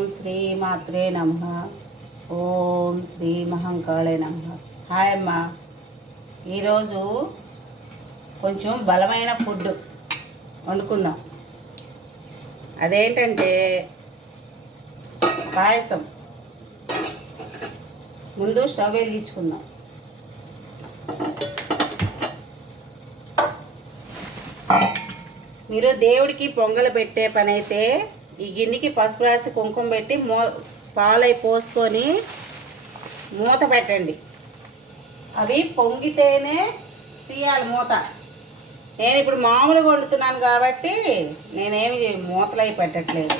ఓం శ్రీ మాత్రే నమ. ఓం శ్రీ మహంకాళే నమ. హాయ్ అమ్మ. ఈరోజు కొంచెం బలమైన ఫుడ్ వండుకుందాం. అదేంటంటే పాయసం. ముందు స్టవ్ వెలిగించుకుందాం. మీరు దేవుడికి పొంగలు పెట్టే పని అయితే ఈ గిన్నెకి పసుపు రాసి కుంకుమ పెట్టి మూ పాలై పోసుకొని మూత పెట్టండి. అవి పొంగితేనే తీయాలి మూత. నేను ఇప్పుడు మామూలుగా వండుతున్నాను కాబట్టి నేనేమి మూతలు అయి పెట్టట్లేదు.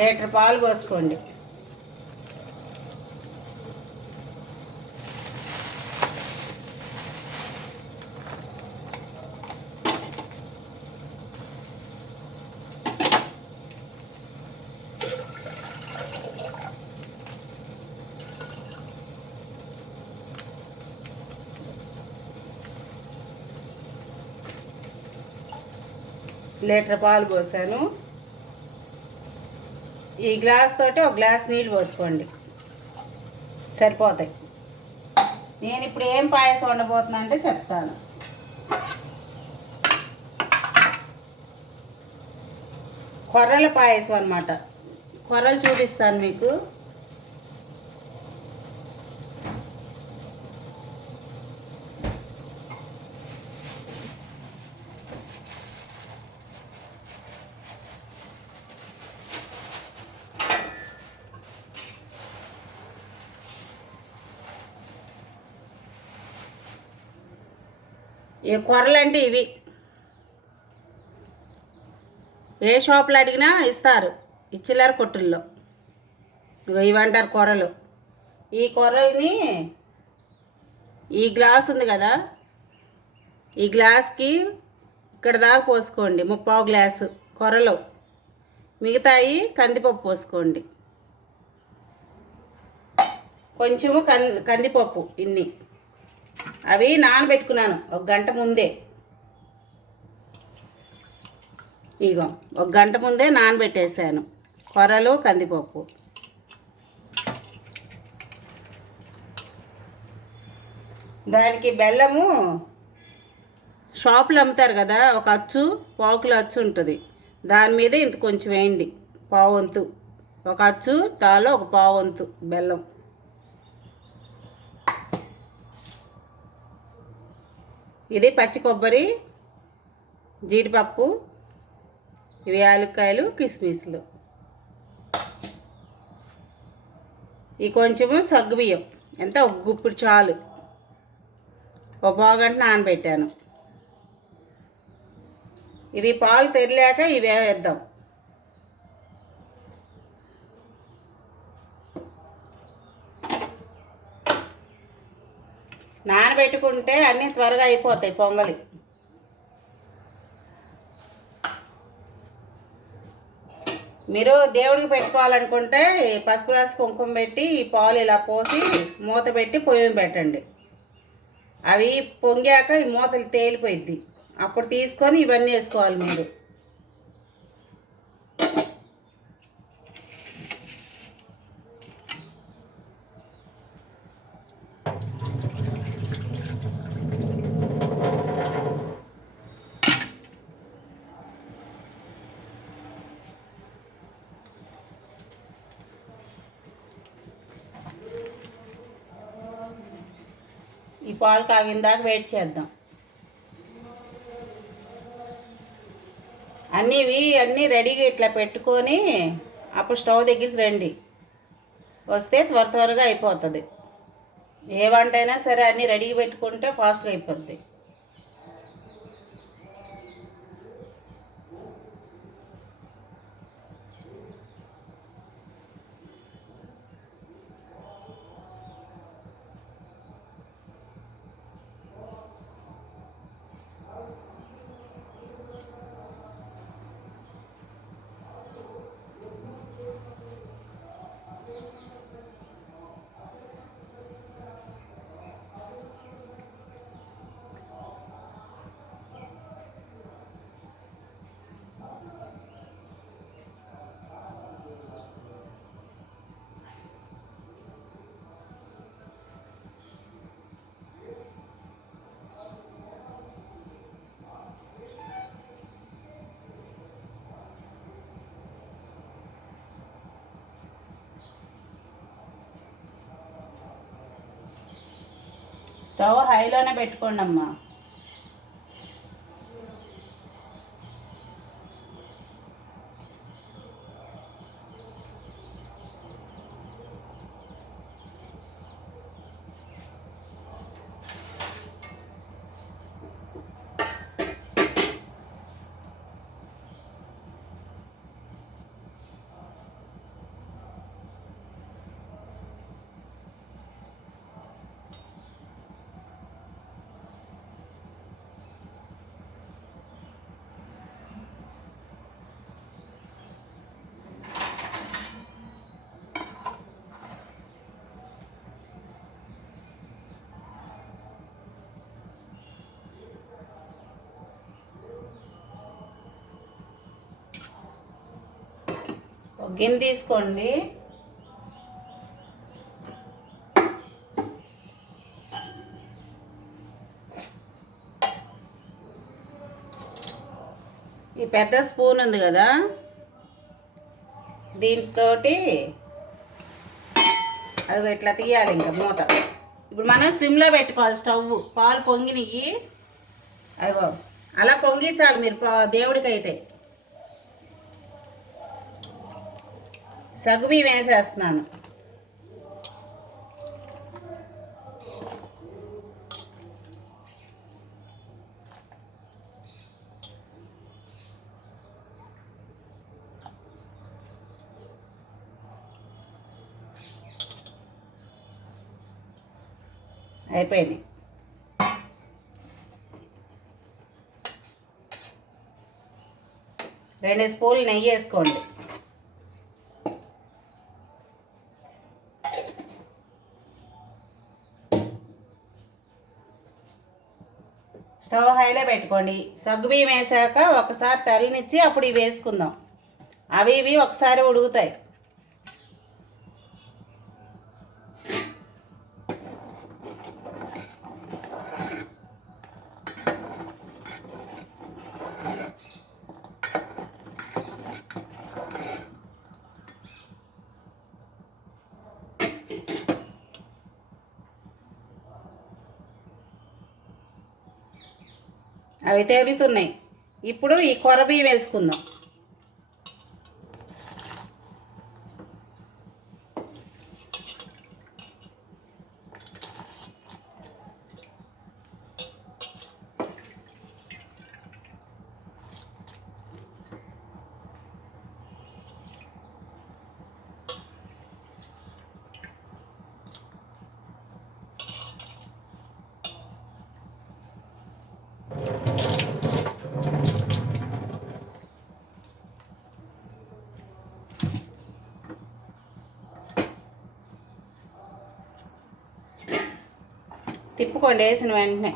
లీటర్ పాలు పోసుకోండి. లీటర్ పాలు పోసాను. ఈ గ్లాస్ తోటి ఒక గ్లాస్ నీళ్ళు పోసుకోండి. సరిపోతాయి. నేను ఇప్పుడు ఏం పాయసం వండబోతున్నా అంటే చెప్తాను. కొర్రల పాయసం అనమాట కొర్రలు చూపిస్తాను మీకు. ఈ కొరలంటే ఇవి. ఏ షాపులో అడిగినా ఇస్తారు ఇచ్చిల్లర కొట్టుల్లో. ఇవంటారు కొరలు. ఈ కొర్రల్ని ఈ గ్లాస్ ఉంది కదా ఈ గ్లాస్కి ఇక్కడ దాకా పోసుకోండి ముప్పావు గ్లాసు కొరలు. మిగతాయి కందిపప్పు పోసుకోండి. కొంచెము కంది కందిపప్పు ఇన్ని. అవి నానబెట్టుకున్నాను. ఒక గంట ముందే. ఇగో ఒక గంట ముందే నానబెట్టేసాను. కొరలు కందిపప్పు. దానికి బెల్లము షాపులో అమ్ముతారు కదా ఒక అచ్చు పావుకుల అచ్చు ఉంటుంది. దాని మీద ఇంత కొంచెం వేయండి. పావంతు ఒక అచ్చు దానిలో ఒక పావంతు బెల్లం. ఇది పచ్చి కొబ్బరి జీడిపప్పు ఇవి యాలుక్కాయలు కిస్మిస్లు. ఈ కొంచెము సగ్గుబియ్యం ఎంత? ఒక గుప్పుడు చాలు. ఒక పావుగంట నానబెట్టాను. ఇవి పాలు తెరిలాక ఇవి వేద్దాం. నానబెట్టుకుంటే అన్నీ త్వరగా అయిపోతాయి పొంగలి. మీరు దేవుడికి పెట్టుకోవాలనుకుంటే పసుపు రాసి కుంకుమ పెట్టి ఈ పాలు ఇలా పోసి మూత పెట్టి పొయ్యి పెట్టండి. అవి పొంగాక ఈ మూతలు తేలిపోయిద్ది. అప్పుడు తీసుకొని ఇవన్నీ వేసుకోవాలి మీరు. పాలు కాగిన దాకా వెయిట్ చేద్దాం. అన్నీవి అన్నీ రెడీగా ఇట్లా పెట్టుకొని అప్పుడు స్టవ్ దగ్గరికి రండి. వస్తే త్వర త్వరగా అయిపోతుంది. ఏ వంట అయినా సరే అన్నీ రెడీగా పెట్టుకుంటే ఫాస్ట్గా అయిపోద్ది. స్టవ్ హైలోనే పెట్టుకోండి అమ్మా గిన్నె తీసుకోండి. ఈ పెద్ద స్పూన్ ఉంది కదా దీంతో అది ఇట్లా తీయాలి ఇంకా మూత. ఇప్పుడు మనం సిమ్లో పెట్టుకోవాలి స్టవ్ పాలు పొంగినవి అదిగో అలా పొంగించాలి మీరు పా- దేవుడికైతే. సగుబియ్యం వేసేస్తున్నాను. అయిపోయింది. రెండు స్పూన్లు నెయ్యి వేసుకోండి స్టవ్ హైలో పెట్టుకోండి సగ్గుబియ్యం వేసాక ఒకసారి తల్లినిచ్చి అప్పుడు ఇవి వేసుకుందాం. అవి ఇవి ఒకసారి ఉడుగుతాయి అవి తేలుతున్నాయి. ఇప్పుడు ఈ కొరబియ్యం వేసుకుందాం. తిప్పుకోండి వేసిన వెంటనే.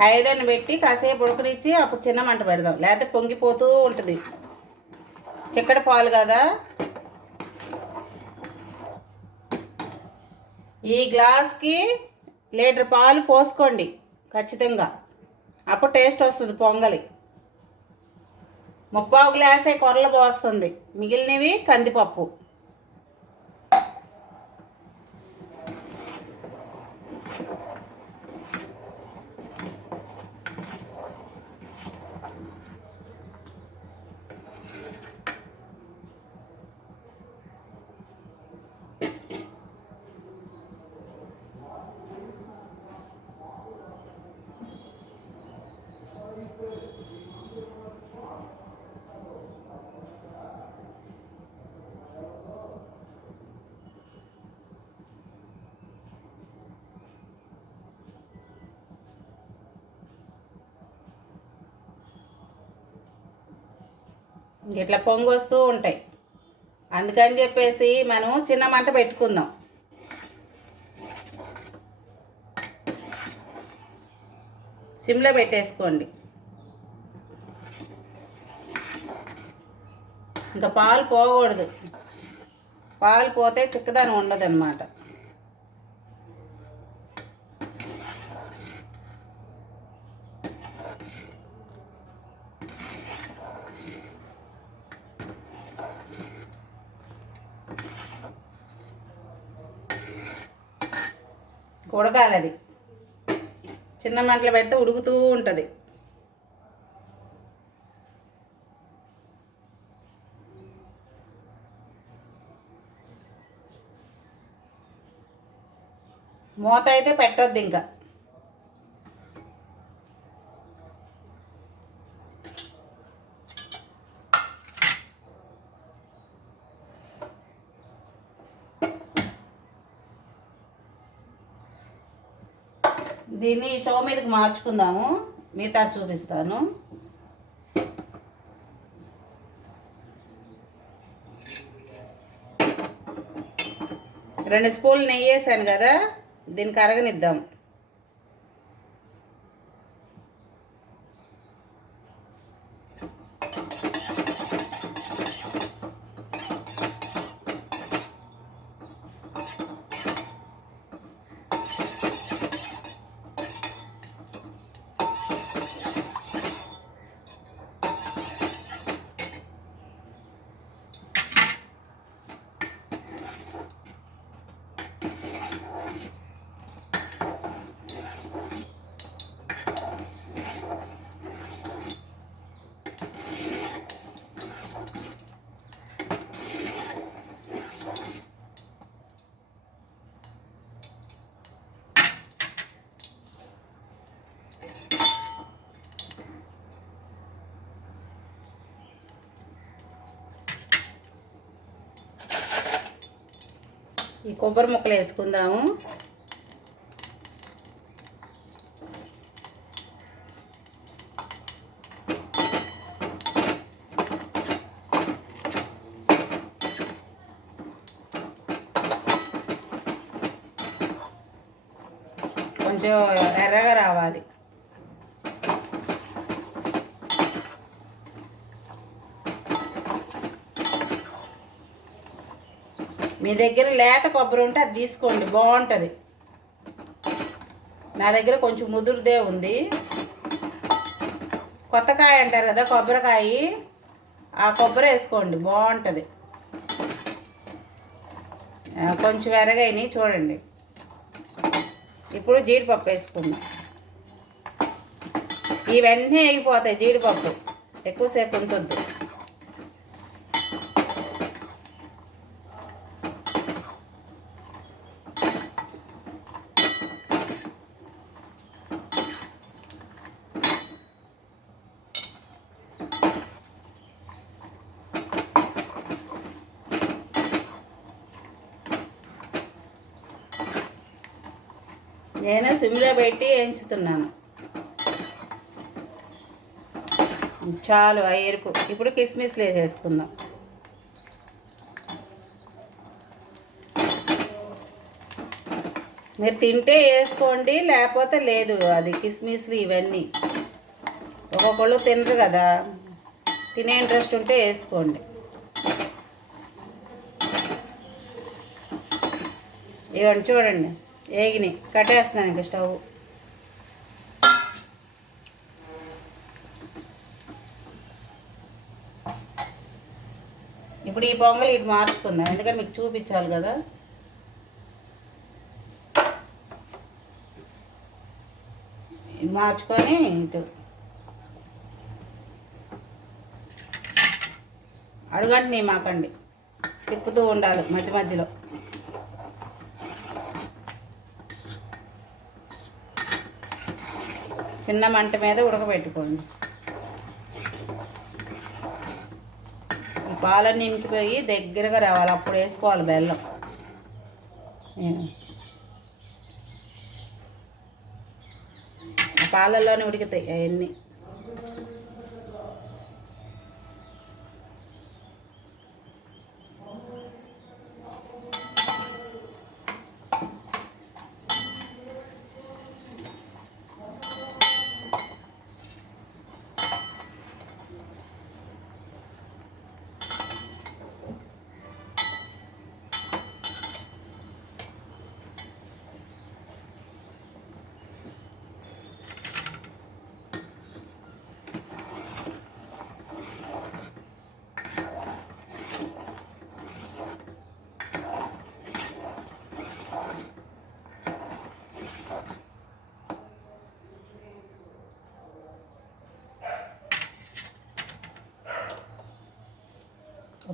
హైలోని పెట్టి కాసేపు ఉడకనిచ్చి అప్పుడు చిన్న మంట పెడదాం. లేకపోతే పొంగిపోతూ ఉంటుంది. చిక్కడి పాలు కదా. ఈ గ్లాస్కి లీటర్ పాలు పోసుకోండి ఖచ్చితంగా. అప్పుడు టేస్ట్ వస్తుంది పొంగలి. ముప్పావు గ్లాసే కొరలు పోస్తుంది. మిగిలినవి కందిపప్పు. ఇట్లా పొంగి వస్తూ ఉంటాయి. అందుకని చెప్పేసి మనం చిన్న మంట పెట్టుకుందాం. సిమ్లో పెట్టేసుకోండి. ఇంకా పాలు పోకూడదు. పాలు పోతే చిక్కదనం ఉండదు అనమాట ఉడకాలి అది చిన్న మంటలు పెడితే ఉడుకుతూ ఉంటుంది. మూత అయితే పెట్టొద్దు ఇంకా. దీన్ని స్టవ్ మీదకి మార్చుకుందాము. మిగతా చూపిస్తాను. రెండు స్పూన్లు నెయ్యి వేసాను కదా దీనికి అరగనిద్దాం. కొబ్బరి ముక్కలు వేసుకుందాము కొంచెం ఎర్రగా రావాలి మీ దగ్గర లేత కొబ్బరి ఉంటే అది తీసుకోండి బాగుంటుంది. నా దగ్గర కొంచెం ముదురుదే ఉంది. కొత్తకాయ అంటారు కదా కొబ్బరికాయ ఆ కొబ్బరి వేసుకోండి బాగుంటుంది. కొంచెం ఎరగైనవి చూడండి. ఇప్పుడు జీడిపప్పు వేసుకుందాం. ఈ వెంటనే అయిపోతాయి జీడిపప్పు. ఎక్కువసేపు ఉంచొద్దు నేను సిమ్లో పెట్టి వేయించుతున్నాను. చాలు ఆ ఎరుపు. ఇప్పుడు కిస్మిస్లు వేసేసుకుందాం. మీరు తింటే వేసుకోండి లేకపోతే లేదు. అది కిస్మిస్లు ఇవన్నీ. ఒక్కొక్కళ్ళు తినరు కదా. తినే ఇంట్రెస్ట్ ఉంటే వేసుకోండి. ఇవ్వండి చూడండి. వేగినాయి కట్టేస్తున్నాను ఇంకా స్టవ్. ఇప్పుడు ఈ పొంగల్ ఇటు మార్చుకుందాం. ఎందుకంటే మీకు చూపించాలి కదా. ఇది మార్చుకొని ఇటు. అడుగండి మాకండి. తిప్పుతూ ఉండాలి మధ్య మధ్యలో. చిన్న మంట మీద ఉడకబెట్టుకోండి పాలన్నీ ఇంకిపోయి దగ్గరగా రావాలి. అప్పుడు వేసుకోవాలి బెల్లం. నేను పాలల్లోనే ఉడికితాయి అవన్నీ.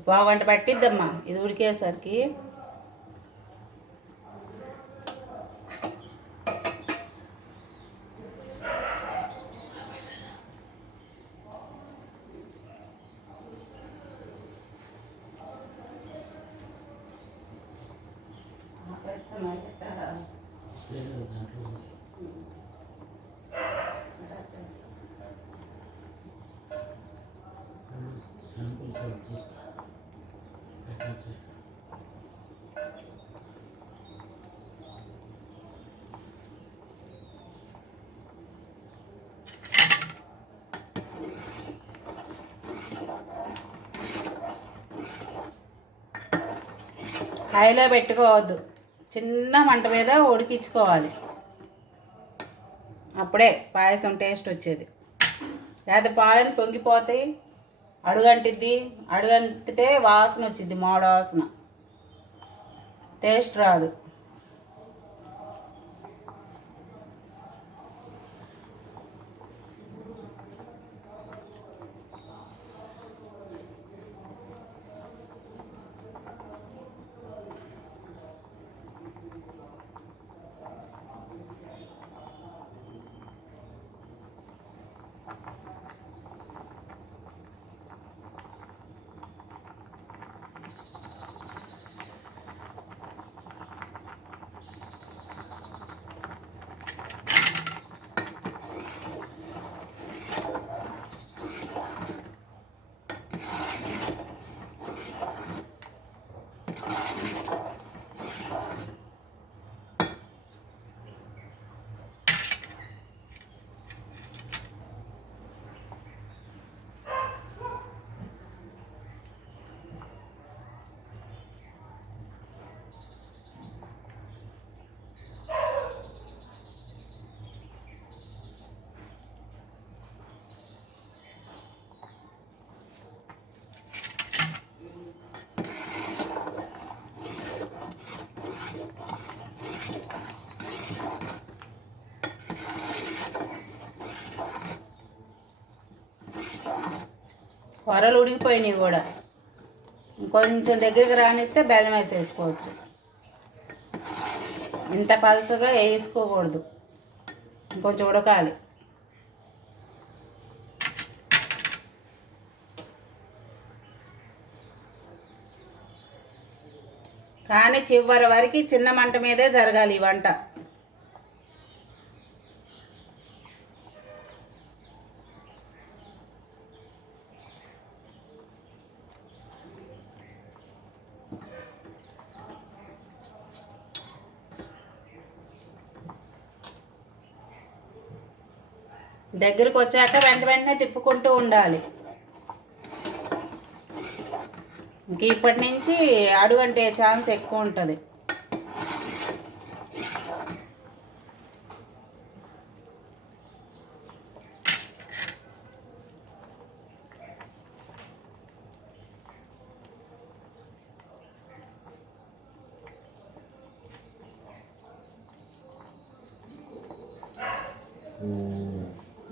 పావు గంట పట్టిద్దమ్మా. ఇది ఉడికేసరికి హైలో పెట్టుకోవద్దు. చిన్న మంట మీద ఉడికించుకోవాలి. అప్పుడే పాయసం టేస్ట్ వచ్చేది. లేకపోతే పాలను పొంగిపోతాయి అడుగంటిద్ది. అడుగంటితే వాసన వచ్చింది మోడ వాసన. టేస్ట్ రాదు. కూరలు ఉడికిపోయినాయి కూడా. ఇంకొంచెం దగ్గరికి రానిస్తే బెల్లం వేసేసుకోవచ్చు. ఇంత పలుచగా వేసుకోకూడదు. ఇంకొంచెం ఉడకాలి. కానీ చివరి వరకు చిన్న మంట మీదే జరగాలి ఈ వంట. దగ్గరికి వచ్చాక వెంట వెంటనే తిప్పుకుంటూ ఉండాలి. ఇంక ఇప్పటి నుంచి అడుగు అంటే ఛాన్స్ ఎక్కువ ఉంటుంది.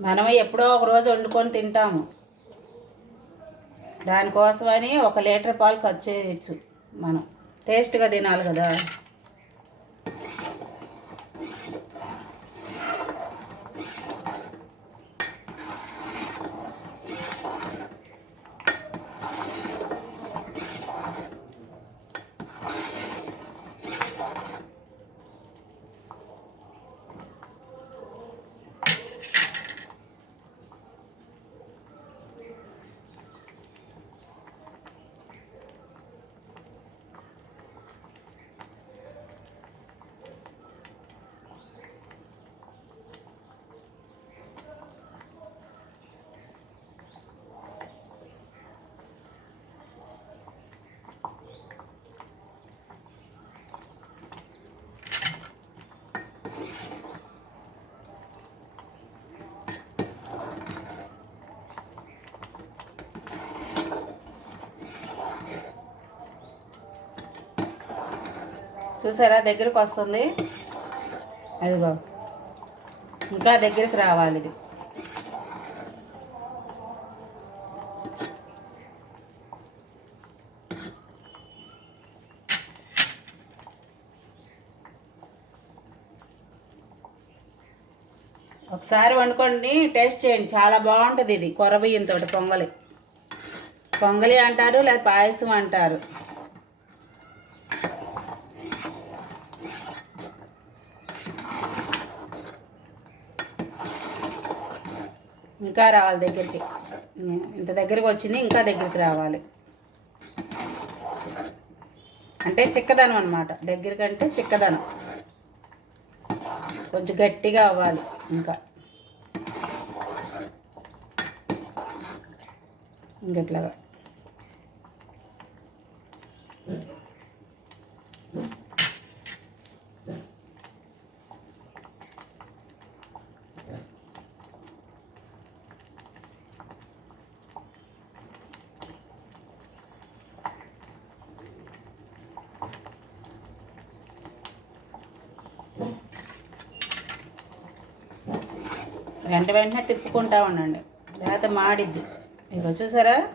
మనం ఎప్పుడో ఒక రోజు వండుకొని తింటాము. దానికోసమని ఒక లీటర్ పాలు ఖర్చు చేయొచ్చు మనం. టేస్ట్గా తినాలి కదా. చూసారా? దగ్గరకు వస్తుంది. అదిగో. ఇంకా దగ్గరికి రావాలి ఇది. ఒకసారి వండుకోండి టేస్ట్ చేయండి. చాలా బాగుంటుంది ఇది. కొరబియ్యంతో పొంగలి. పొంగలి అంటారు లేదా పాయసం అంటారు. ఇంకా రావాలి దగ్గరికి. ఇంత దగ్గరికి వచ్చింది ఇంకా దగ్గరికి రావాలి. అంటే చిక్కదనం అనమాట దగ్గరికంటే చిక్కదనం. కొంచెం గట్టిగా అవ్వాలి ఇంకా. ఇంకెట్లాగా? వెంట వెంటనే తిప్పుకుంటా ఉండండి. లేకపోతే మాడిద్ది. ఇగో చూసారా?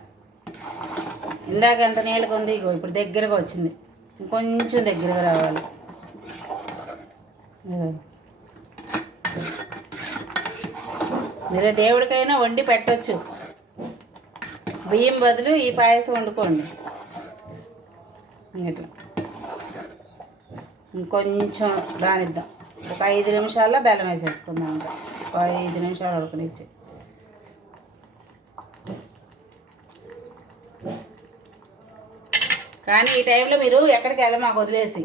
ఇందాక ఎంత నీళ్ళకు ఉంది ఇగో ఇప్పుడు దగ్గరగా వచ్చింది. ఇంకొంచెం దగ్గరగా రావాలి. మీరు దేవుడికైనా వండి పెట్టొచ్చు. బియ్యం బదులు ఈ పాయసం వండుకోండి. ఇట్లా. ఇంకొంచెం రానిద్దాం. ఒక ఐదు నిమిషాల్లో బెల్లం వేసేసుకుందాం ఇంకా. ఒక ఐదు నిమిషాలు ఉడకనిచ్చి. కానీ ఈ టైంలో మీరు ఎక్కడికి వెళ్ళ మాకు వదిలేసి.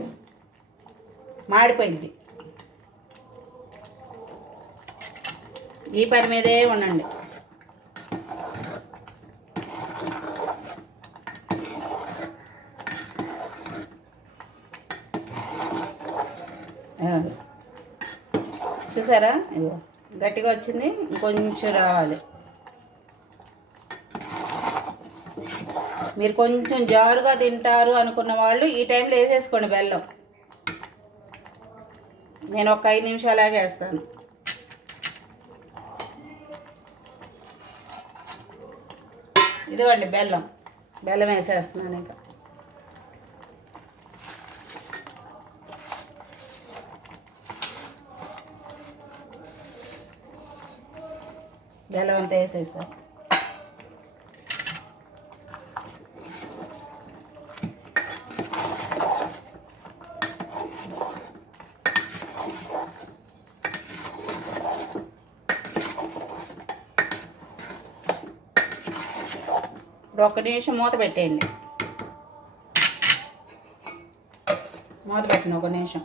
మాడిపోయింది. ఈ పని మీదే ఉండండి. చూసారా? ఇదిగో. గట్టిగా వచ్చింది ఇంకొంచెం రావాలి. మీరు కొంచెం జారుగా తింటారు అనుకున్న వాళ్ళు ఈ టైంలో వేసేసుకోండి బెల్లం. నేను ఒక ఐదు నిమిషాలాగే వేస్తాను. ఇదిగోండి బెల్లం. బెల్లం వేసేస్తున్నాను ఇంకా. బెల్లం అంతా వేసేసా. ఇప్పుడు ఒక నిమిషం మూత పెట్టేయండి. మూత పెట్టండి ఒక నిమిషం.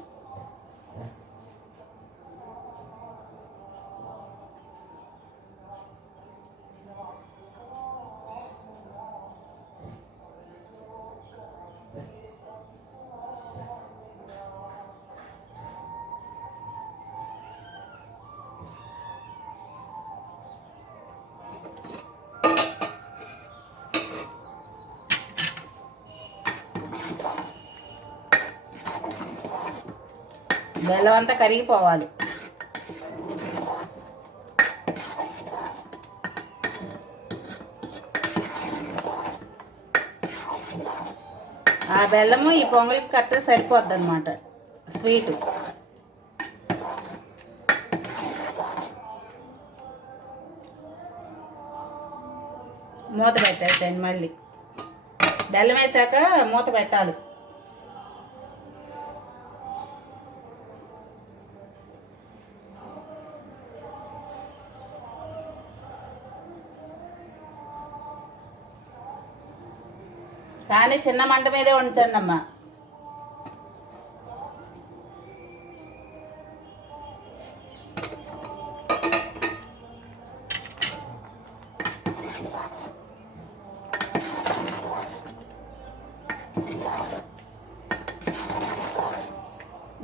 బెల్లం కరిగిపోవాలి. ఆ బెల్లము ఈ పొంగలికి కరెక్ట్గా సరిపోద్ది అనమాట స్వీటు. మూత పెట్టేసాను మళ్ళీ. బెల్లం వేసాక మూత పెట్టాలి. కానీ చిన్న మంట మీదే ఉంచండి అమ్మా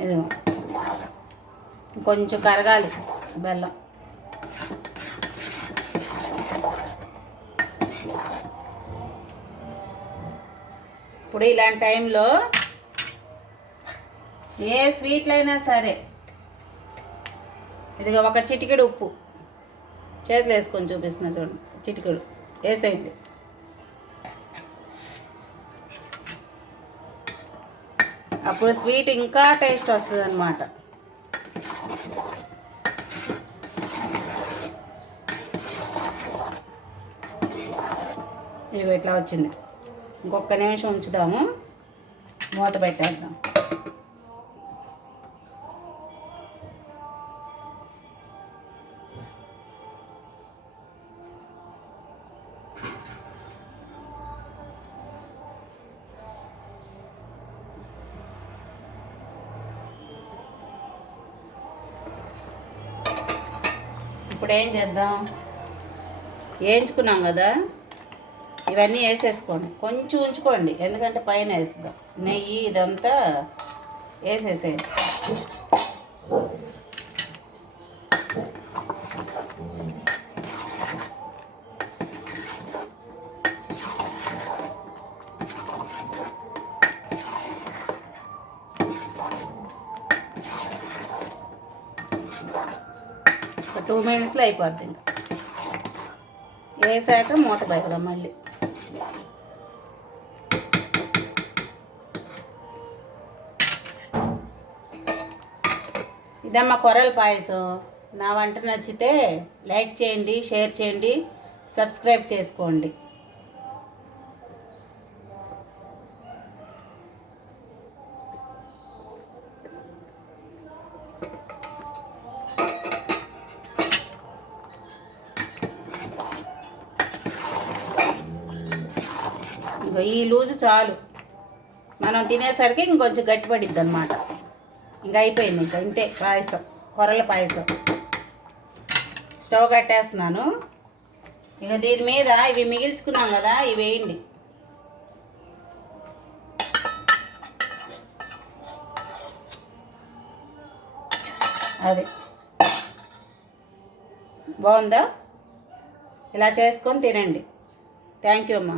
ఇదిగో. కొంచెం కరగాలి బెల్లం. ఇప్పుడు ఇలాంటి టైంలో ఏ స్వీట్లు అయినా సరే. ఇదిగో ఒక చిటికెడు ఉప్పు. చేతులు వేసుకొని చూపిస్తున్నా చూడండి చిటికెడు. వేసేయండి. అప్పుడు స్వీట్ ఇంకా టేస్ట్ వస్తుంది అనమాట ఇగో ఇట్లా వచ్చింది. ఇంకొక నిమిషం ఉంచుదాము. మూత పెట్టేద్దాం. ఇప్పుడు ఏం చేద్దాం? వేయించుకున్నాం కదా? ఇవన్నీ వేసేసుకోండి. కొంచెం ఉంచుకోండి. ఎందుకంటే పైన వేస్తాం. నెయ్యి ఇదంతా వేసేసేయండి. ఒక టూ మినిట్స్లో అయిపోద్ది ఇంకా. వేసాక మూత పెడదాం మళ్ళీ. ఇదమ్మ కొర్రల పాయసం. నా వంట నచ్చితే లైక్ చేయండి షేర్ చేయండి సబ్స్క్రైబ్ చేసుకోండి. ఈ లూజు చాలు. మనం తినేసరికి ఇంకొంచెం గట్టిపడిద్ది అనమాట ఇంకా అయిపోయింది ఇంకా. ఇంతే పాయసం కొరల పాయసం. స్టవ్ కట్టేస్తున్నాను. ఇక దీని మీద ఇవి మిగిల్చుకున్నాం కదా ఇవి వేయండి. అది. బాగుందా? ఇలా చేసుకొని తినండి. థ్యాంక్ యూ అమ్మా.